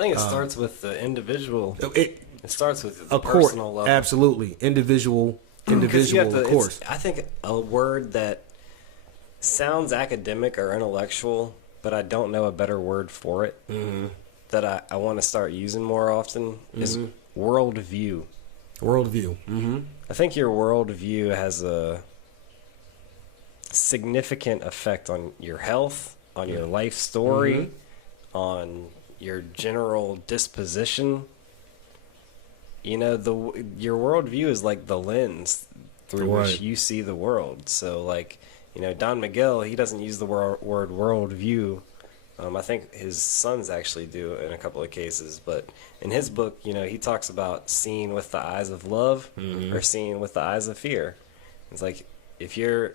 I think it starts with the individual. It starts with the a personal level. Absolutely. Individual, of course. I think a word that sounds academic or intellectual, but I don't know a better word for it, that I want to start using more often is worldview. Worldview. I think your worldview has a significant effect on your health, on your life story, on your general disposition. You know, your worldview is like the lens through which you see the world. So, like, you know, Don Miguel, he doesn't use the word worldview. I think his sons actually do in a couple of cases. But in his book, you know, he talks about seeing with the eyes of love or seeing with the eyes of fear. It's like if you're,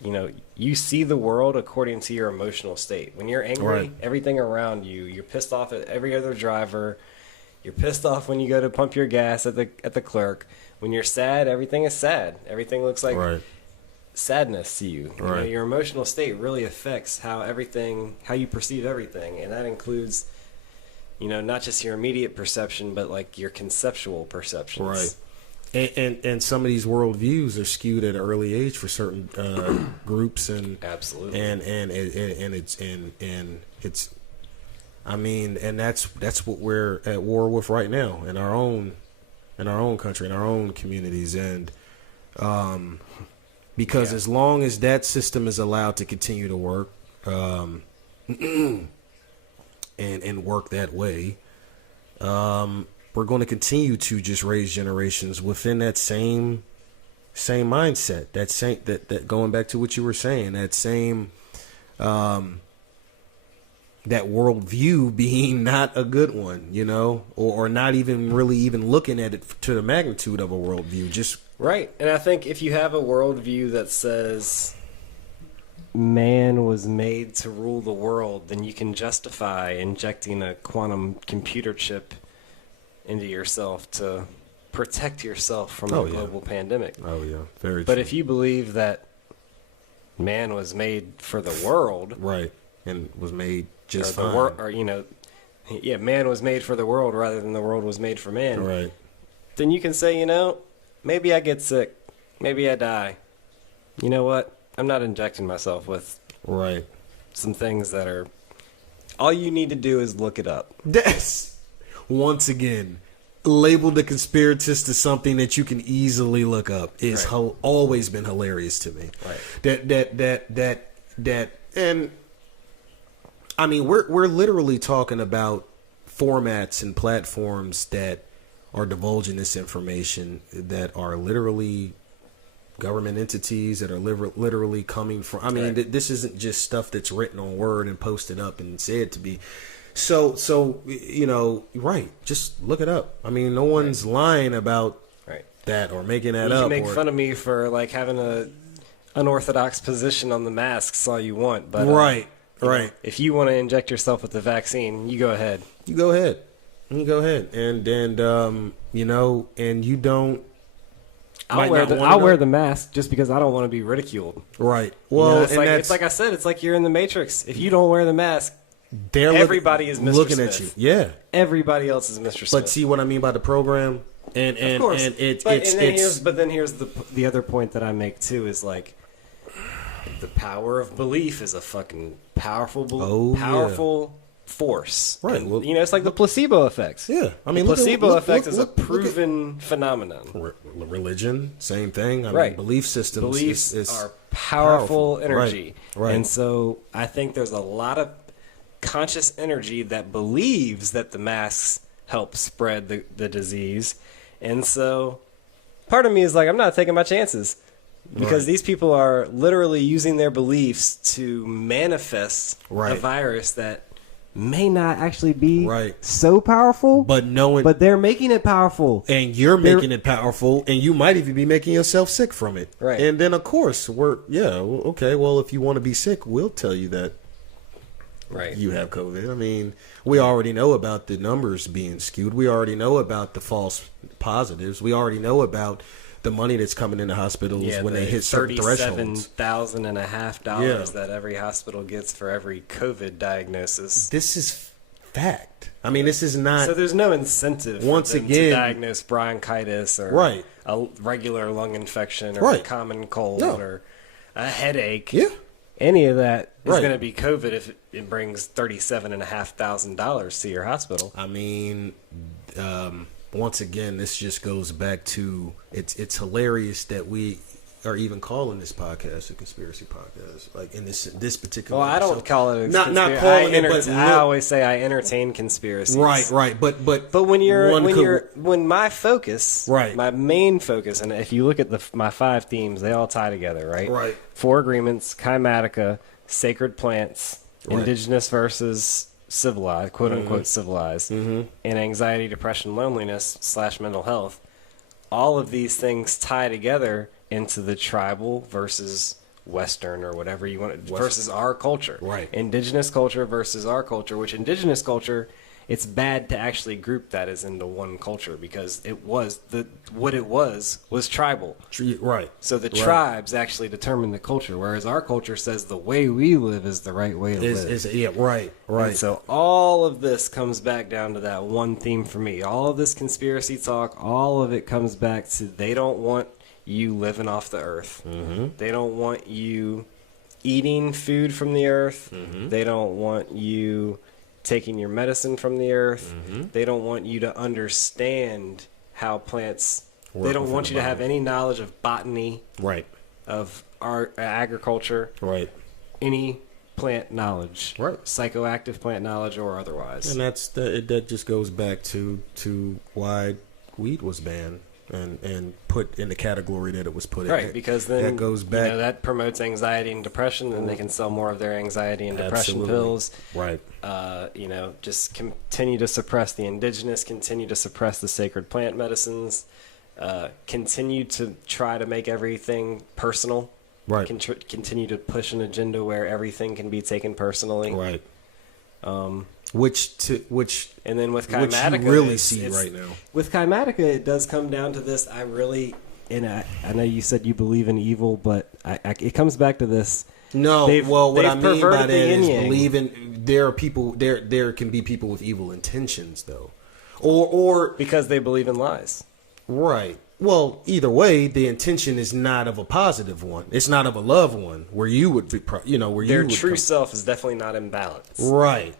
you know, you see the world according to your emotional state. When you're angry, everything around you, you're pissed off at every other driver. You're pissed off when you go to pump your gas at the clerk. When you're sad, everything is sad. Everything looks like sadness to you. You know, your emotional state really affects how you perceive everything, and that includes, you know, not just your immediate perception, but like your conceptual perceptions. And some of these worldviews are skewed at an early age for certain groups, and absolutely, and it's I mean, and that's what we're at war with right now in our own country, in our own communities, and because as long as that system is allowed to continue to work and work that way, we're going to continue to just raise generations within that same mindset, that going back to what you were saying, that same that worldview being not a good one, you know, or not even really looking at it to the magnitude of a worldview. Just right. And I think if you have a worldview that says man was made to rule the world, then you can justify injecting a quantum computer chip into yourself to protect yourself from a global pandemic. Oh yeah, very. But true. if you believe that man was made for the world, right, and was made just or fine, or you know, man was made for the world rather than the world was made for man. Right. Then you can say, you know, maybe I get sick, maybe I die. You know what? I'm not injecting myself with some things that are. All you need to do is look it up. That's once again labeled the conspiratist as something that you can easily look up. It's always been hilarious to me. Right. That and I mean we're literally talking about formats and platforms that are divulging this information that are literally government entities that are literally coming from. I mean, this isn't just stuff that's written on Word and posted up and said to be. So you know, just look it up. I mean, no one's lying about that or making that up. You can make fun of me for like having a unorthodox position on the masks all you want, but right. If you want to inject yourself with the vaccine, you go ahead. You go ahead, and you know, and you don't. I'll wear the mask just because I don't want to be ridiculed. Right. Well, you know, it's like I said, it's like you're in the Matrix. If you don't wear the mask, everybody is Mr. looking Smith. at you. Yeah. Everybody else is Mr. Smith. But see what I mean by the program, and of course. And here's the other point that I make too is like the power of belief is a fucking powerful force. Right. And, you know, it's like the placebo effects. Yeah. I mean, the placebo effect is a proven phenomenon. Religion, same thing. I mean, belief systems. Beliefs are powerful energy. Right. And so I think there's a lot of conscious energy that believes that the masks help spread the disease. And so part of me is like, I'm not taking my chances. Because these people are literally using their beliefs to manifest a virus that may not actually be so powerful, but they're making it powerful, and making it powerful, and you might even be making yourself sick from it. Right. And then of course if you want to be sick, we'll tell you that you have COVID. I mean, we already know about the numbers being skewed. We already know about the false positives. We already know about the money that's coming into hospitals when they hit certain thresholds. $37,500 that every hospital gets for every COVID diagnosis. This is fact. I mean, this is not. So there's no incentive Once for them again, to diagnose bronchitis or right. a regular lung infection or Right. a common cold No. or a headache. Yeah. Any of that is Right. going to be COVID if it brings $37,500 to your hospital. I mean, once again, this just goes back to it's hilarious that we are even calling this podcast a conspiracy podcast, like in this particular. Well, I don't episode. call it a not conspiracy. calling it, but I always say I entertain conspiracies. right, but when my focus, Right. my main focus, and if you look at my 5 themes, they all tie together, right? Right. 4 agreements, Kymatica, sacred plants, Right. indigenous versus civilized, quote unquote civilized, and anxiety, depression, loneliness / mental health. All of these things tie together into the tribal versus Western or whatever you want versus our culture. Right. Indigenous culture versus our culture, which indigenous culture, it's bad to actually group that as into one culture because what it was tribal. Right. So the tribes actually determine the culture, whereas our culture says the way we live is the right way to live. Yeah, right. And so all of this comes back down to that one theme for me. All of this conspiracy talk, all of it comes back to they don't want you living off the earth. Mm-hmm. They don't want you eating food from the earth. Mm-hmm. They don't want you taking your medicine from the earth. Mm-hmm. They don't want you to understand how plants... They don't want you to have any knowledge of botany. Right. Of agriculture. Right. Any plant knowledge. Right. Psychoactive plant knowledge or otherwise. And that just goes back to why weed was banned and put in the category that it was put in. Right, because then that goes back. That promotes anxiety and depression, and they can sell more of their anxiety and depression Absolutely. pills. Right. Just continue to suppress the indigenous, continue to suppress the sacred plant medicines, continue to try to make everything personal. Right. Continue to push an agenda where everything can be taken personally. Right. And then with Kymatica, which you really see right now. With Kymatica, it does come down to this. I know you said you believe in evil, but it comes back to this. No, what I mean by that is yin-yang. believing there are people there can be people with evil intentions though, or because they believe in lies. Right. Well, either way, the intention is not of a positive one. It's not of a love one where you would be, where their you would true self is definitely not in balance. Right.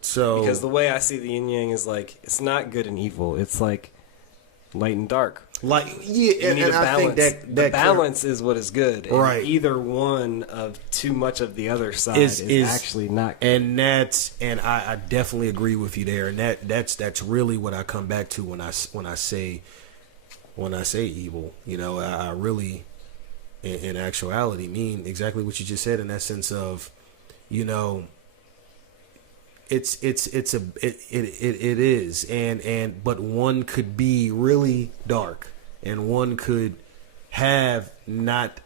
So because the way I see the yin yang is like it's not good and evil. It's like light and dark. Like and I think that the balance is what is good. And right. Either one of too much of the other side is actually not good. And I definitely agree with you there. And that's really what I come back to when I say evil. I really in actuality mean exactly what you just said in that sense of, it is but one could be really dark and one could have not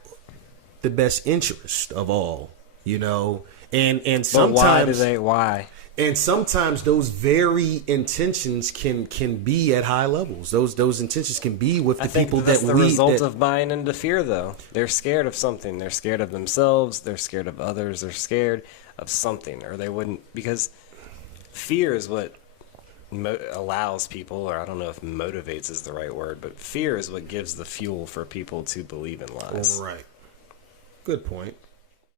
the best interest of all, and sometimes why? And sometimes those very intentions can be at high levels. Those intentions can be with the people that the result of buying into fear, though. They're scared of something. They're scared of themselves. They're scared of others. They're scared of something, or they wouldn't, because fear is what allows people, or I don't know if motivates is the right word, but fear is what gives the fuel for people to believe in lies. Right. Good point.